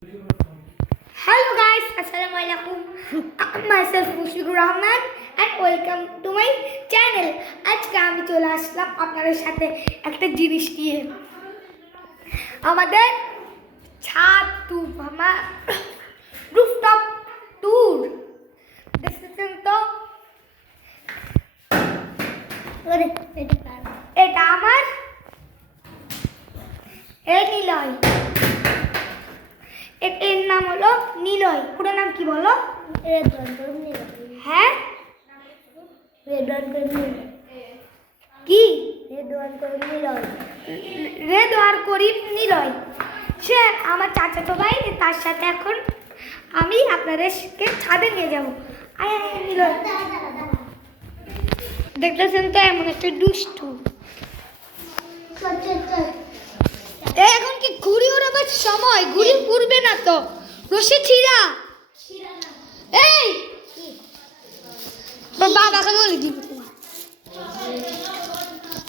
Hello guys, Assalamualaikum. I'm myself Mushikur Rahman and welcome to my channel. আজকে আমি চলে আসলাম আপনাদের সাথে একটা জিনিস নিয়ে। আমাদের ছাদ ট্যুর, রুফটপ ট্যুর দেখতেছেন তো। এটা আমার এই নিলয়, এর নাম হলো নিলয়। পুরো নাম কি বলো? হ্যাঁ, কি রেদওয়ার করিম নিলয়। সে আমার চাচাতো ভাই। তার সাথে এখন আমি আপনাদেরকে ছাদে নিয়ে যাবো। নিলয় দেখতেছেন তো, এমন একটা দুষ্টু। এখন কি ঘুড়ি ওড়াবার সময়? ঘুড়ি উড়বে না তো, রশি ছিঁড়া। এই বাবাকে বলে দিব,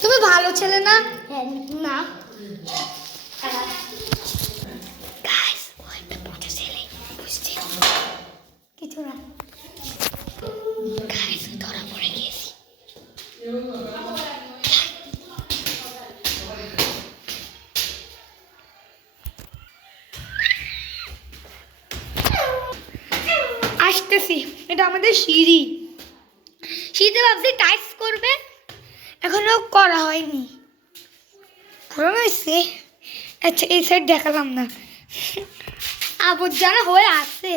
তুমি ভালো ছেলে না। না কিছু না, ধরা পড়ে গেছি। আসতেছি, এটা আমাদের সিঁড়িতে ভাবছি টাইস করবে, এখনো করা হয়নি। পুরো হয়েছে। আচ্ছা, এই সাইড দেখালাম না, আবর্জনা হয়ে আছে।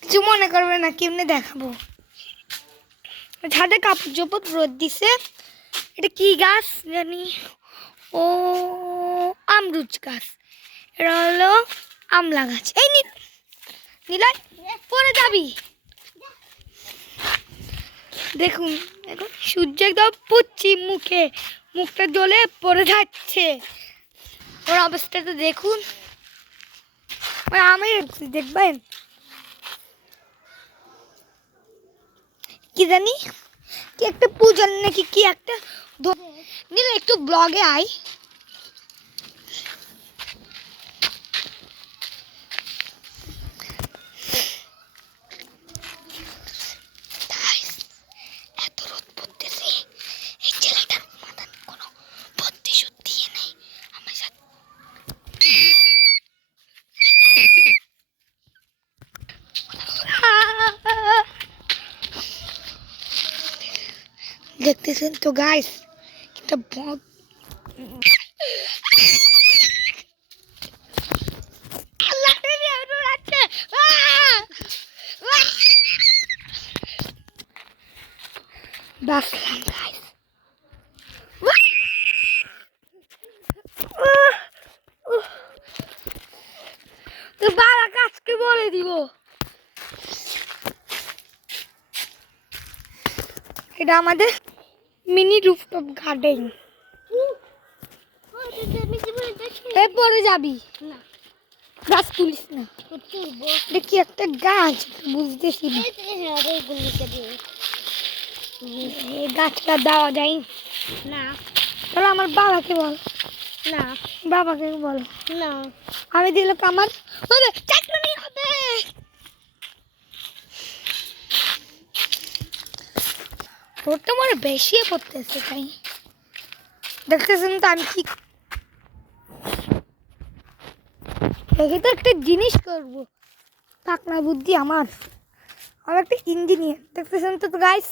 কিছু মনে করবে না, কেমনে দেখাবো। ছাদে কাপড় চোপড় রোদ দিছে। এটা কি গাছ জানি? ও আমরুচ গাছ। এটা হলো আমলা গাছ। এই নিলয় পরে যাবি। দেখুন এখন সূর্য একদম পশ্চিম মুখে, মুখটা জ্বলে পড়ে যাচ্ছে। ওর অবস্থাটা দেখুন। আমি দেখবেন কি জানি, কি একটা পূজা নাকি কি একটা। নিলে একটু ব্লগে আয়। এত রোদ পড়তেছে, এই ছেলেটার মাথার কোনো বুদ্ধি শুদ্ধি নেই। আমার সাথে দেখতেছেন তো গাইস, একটা বাসলাম গাইস। তো বাবা কাজকে বলে দিব। এটা আমাদের মিনি রুফটপ গার্ডেন। এরপরে যাবি না, গাছ তুলিস না। দেখি একটা গাছ বুঝতেছি না, গাছটা দেওয়া যায় না। তাহলে আমার বাবাকে বল না, বাবাকে বল না। আমি দিলে আমার চাটনি হবে। রোদটা মনে বেশি পড়তেছে, তাই দেখতেছেন তো। আমি কি দেখি তো একটা জিনিস করবো, পাকনা বুদ্ধি আমার। আমি একটা ইঞ্জিনিয়ার। দেখতেছেন তো গাইস,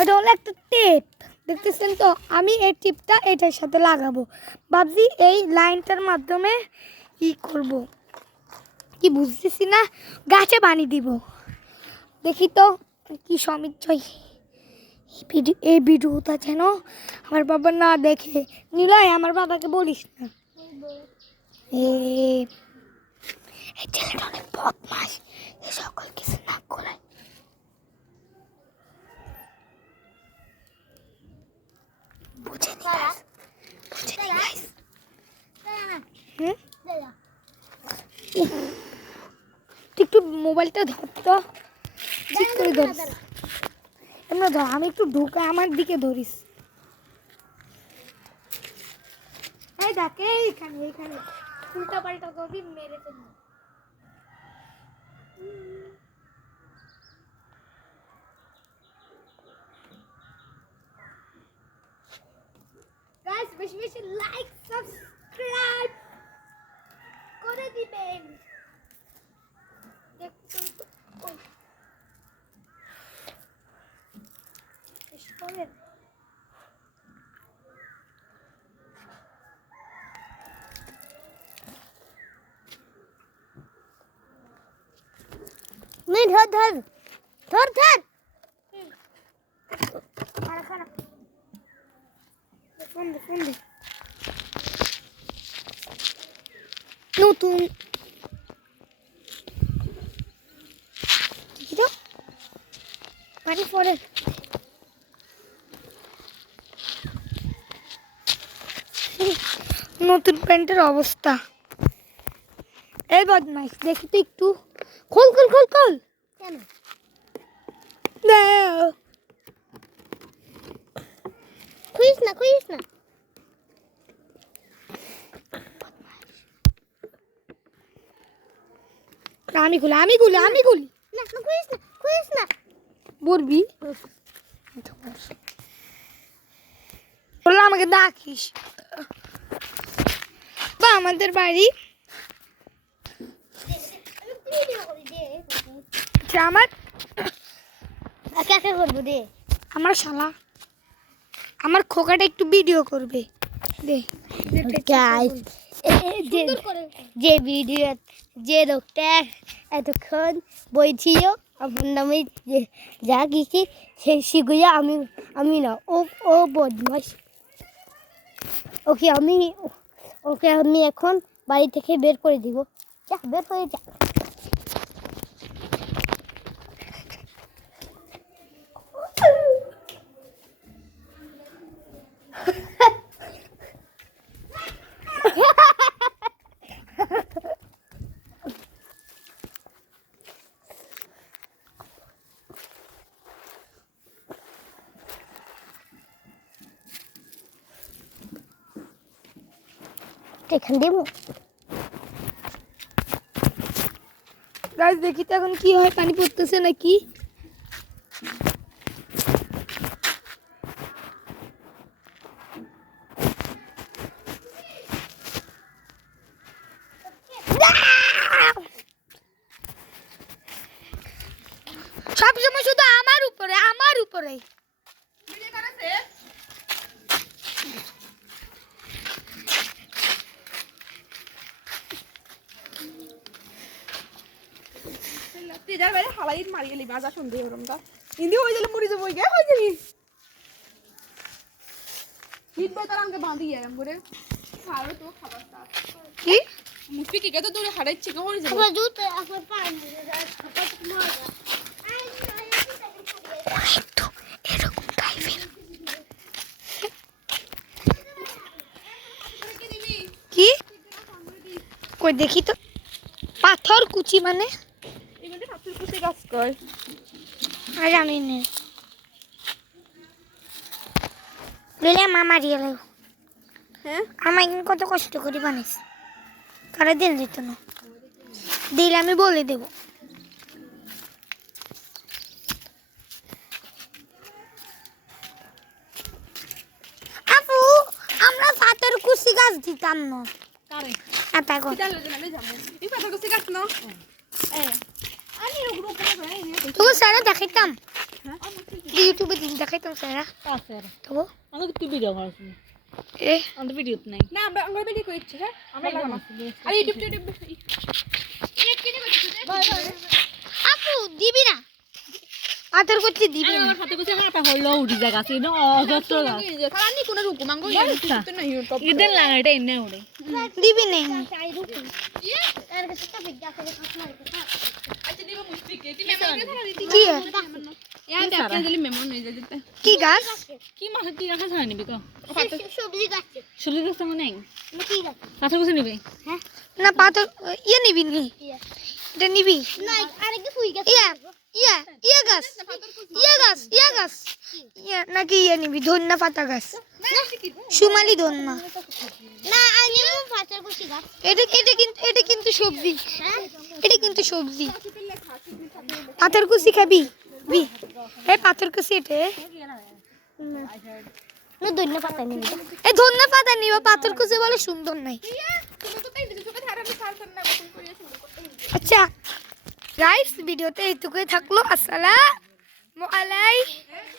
এটা হলো একটা টেপ। দেখতেছেন তো, আমি এই টিপটা এটার সাথে লাগাবো। ভাবছি এই লাইনটার মাধ্যমে কি করব, কি বুঝতেছি না। গাছে পানি দিব। দেখি তো কি সমিচ্ছয়। এই ভিডিওটা যেন আমার বাবা না দেখে। নিলয়, আমার বাবাকে বলিস না। এই ছেলেটা অনেক বদমাস, এ সকল কিছু না করে। বুঝেনি গাইস, বুঝেনি গাইস। একটু মোবাইলটা ধরতো, ঠিক করে ধরিস। এমনি ধর, আমি একটু ঢুকা আমার দিকে ধরিস। এই দেখ এইখানে এইখানে উল্টা পাল্টা করবি মেরে ফেলবি। গাইস বেশি বেশি লাইক সাবস্ক্রাইব করে দিবেন। দেখুন তো বেশি করে नहीं धर धर धर धर খারাপ খারাপ ফোন দে নতুন কি তো পানি পড়ে নতুন প্যান্টের অবস্থা। এই বদমাইশ দেখি তো একটু খোল খোল খোল খোল क्या ना দাও खुश ना আমি খুলি ना ना खुश ना বলবি বললো আমাকে ডাকিস বা আমাদের বাড়ি যে আমার क्या क्या कर दे আমার শালা আমার খোকাটা একটু ভিডিও করবে দে गाइस যে ভিডিও যে লোকটা এতক্ষণ বইছিল আপনার নামে যা কিছু সেগুলো আমি না ও বদমাস ওকে আমি এখন বাড়ি থেকে বের করে দিব যা বের হয়ে যা এখান দিব গাছ দেখি তো এখন কি হয় পানি পড়তেছে নাকি সবসময় শুধু আমার উপরে তেজার বাইরে হাওয়াই মারি গেলি বাজা সন্ধে ওরমটা ইন্দি হয়ে গেলে মরি যাবো গে হয়ে যাবি হিট বাই তার আমাকে বাঁধি এরম করে খাওয়ার তো খাবারটা কি মুফি কি তো দূরে হারাইছে কে হয়ে যাবে আমার জুতো আমার পানি একটু এরকম টাইপের কি কই দেখি তো পাথর কুচি মানে এখানে পাথর কুচি গাছ কয় আর জানি না দিলে মামা দিয়ে লাগো হ্যাঁ আমার কিন্তু কত কষ্ট করে বানিস তারা দিন দিত না দিলে আমি বলে দেব আপু আমরা পাথর কুচি গাছ দিতাম না কারে এত এখন কিটা লজে না যাবো এই পাথর কুচি গাছ না আমি ওগুলো করে তো স্যারা দেখাইতাম হ্যাঁ ইউটিউবে দিন দেখাইতাম স্যারা আছে তো আমাকে তুই ভিডিও করছ এ আমাদের ভিডিও নাই না আমরা বেরি কইছি হ্যাঁ আমরা লাগাম আরে ইউটিউব আপু দিবি না পাথর কুচি দিবি না আমার হাতে কইছে আমার পা হলো উঠি জায়গা আছে না অযত্র গাছ কারণ কোনো রূপ মাঙ্গো ইউটিউব তো না ইউটিউব ইদেন লাগাইটা এনে উড়ে দিবি না চাই রুটি এর কাছে তো বিজ্ঞা করে খাস আচ্ছা দিব মুফি কে তুমি মেমন কে দিতে কি ইয়ার দেখতে দিলি মেমন হয়ে যেতে কি গাছ কি মাছ কি রাখা যায় নিবি কো সবজি গাছ শুলি গাছ মানে কি গাছ পাথর কইছে নিবি হ্যাঁ না পাথর ইয়ে নিবি নি এটা নিবি না আরেকটা ফুই গাছ ইয়া গাছ নাকি ইয়ে নিবি ধন্যা পাতা গাছ সুমালি ধন্না। না আমি পাথর কুচি গাছ। এটা কিন্তু সবজি। হ্যাঁ এটা কিন্তু সবজি। পাথর কুচি খাবি? এই পাথর কুচি এটা। না ধন্য পাতা নেই। এই ধন্না পাতা নিবা, পাথর কুচি বলে সুন্দর নাই। আচ্ছা গাইস, ভিডিওতে এইটুকুই থাকলো। আসসালামু আলাইকুম।